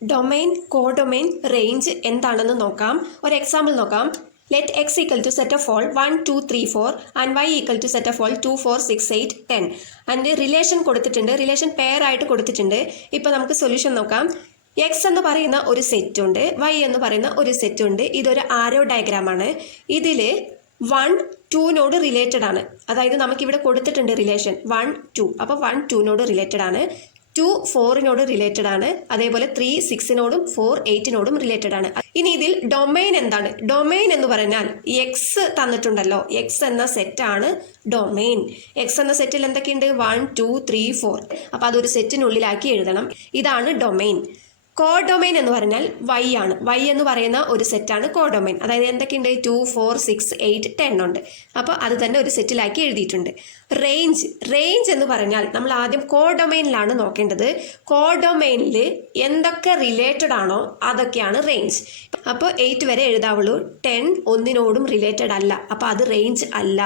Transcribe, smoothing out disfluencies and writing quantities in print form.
Domain, codomain, range എന്താണെന്ന് നോക്കാം. ഒരു എക്സാമ്പിൾ നോക്കാം. Let X equal to set of all 1, 2, 3, 4 and Y equal to set of all 2, 4, 6, 8, 10 and relation കൊടുത്തിട്ടുണ്ട്. Relation pair ആയിട്ട് കൊടുത്തിട്ടുണ്ട്. ഇപ്പോൾ നമുക്ക് സൊല്യൂഷൻ നോക്കാം. എക്സ് എന്ന് പറയുന്ന ഒരു സെറ്റ് ഉണ്ട്, വൈ എന്ന് പറയുന്ന ഒരു സെറ്റ് ഉണ്ട്. ഇതൊരു ആരോ ഡയഗ്രാം ആണ്. ഇതിൽ 1, 2നോട് റിലേറ്റഡ് ആണ്. അതായത് നമുക്കിവിടെ കൊടുത്തിട്ടുണ്ട് റിലേഷൻ 1, 2. അപ്പോൾ 1, 2നോട് റിലേറ്റഡ് ആണ്. 2, 4നോട് റിലേറ്റഡ് ആണ്. അതേപോലെ 3, 6നോടും 4, 8നോടും റിലേറ്റഡ് ആണ്. ഇനി ഇതിൽ ഡൊമൈൻ എന്താണ്? ഡൊമൈൻ എന്ന് പറഞ്ഞാൽ എക്സ് തന്നിട്ടുണ്ടല്ലോ, എക്സ് എന്ന സെറ്റാണ് ഡൊമൈൻ. എക്സ് എന്ന സെറ്റിൽ എന്തൊക്കെയുണ്ട്? 1, 2, 3, 4. അപ്പോൾ അതൊരു സെറ്റിനുള്ളിലാക്കി എഴുതണം. ഇതാണ് ഡൊമൈൻ. കോഡൊമൈൻ എന്ന് പറഞ്ഞാൽ വൈ ആണ്. വൈ എന്ന് പറയുന്ന ഒരു സെറ്റാണ് കോഡൊമൈൻ. അതായത് എന്തൊക്കെയുണ്ട്? 2, 4, 6, 8, 10 ഉണ്ട്. അപ്പോൾ അത് തന്നെ ഒരു സെറ്റിലാക്കി എഴുതിയിട്ടുണ്ട്. റേഞ്ച്, റേഞ്ച് എന്ന് പറഞ്ഞാൽ നമ്മൾ ആദ്യം കോഡൊമൈനിലാണ് നോക്കേണ്ടത്. കോഡൊമൈനിൽ എന്തൊക്കെ റിലേറ്റഡ് ആണോ അതൊക്കെയാണ് റേഞ്ച്. അപ്പോൾ 8 വരെ എഴുതാവുള്ളൂ. 10 ഒന്നിനോടും റിലേറ്റഡ് അല്ല, അപ്പോൾ അത് റേഞ്ച് അല്ല.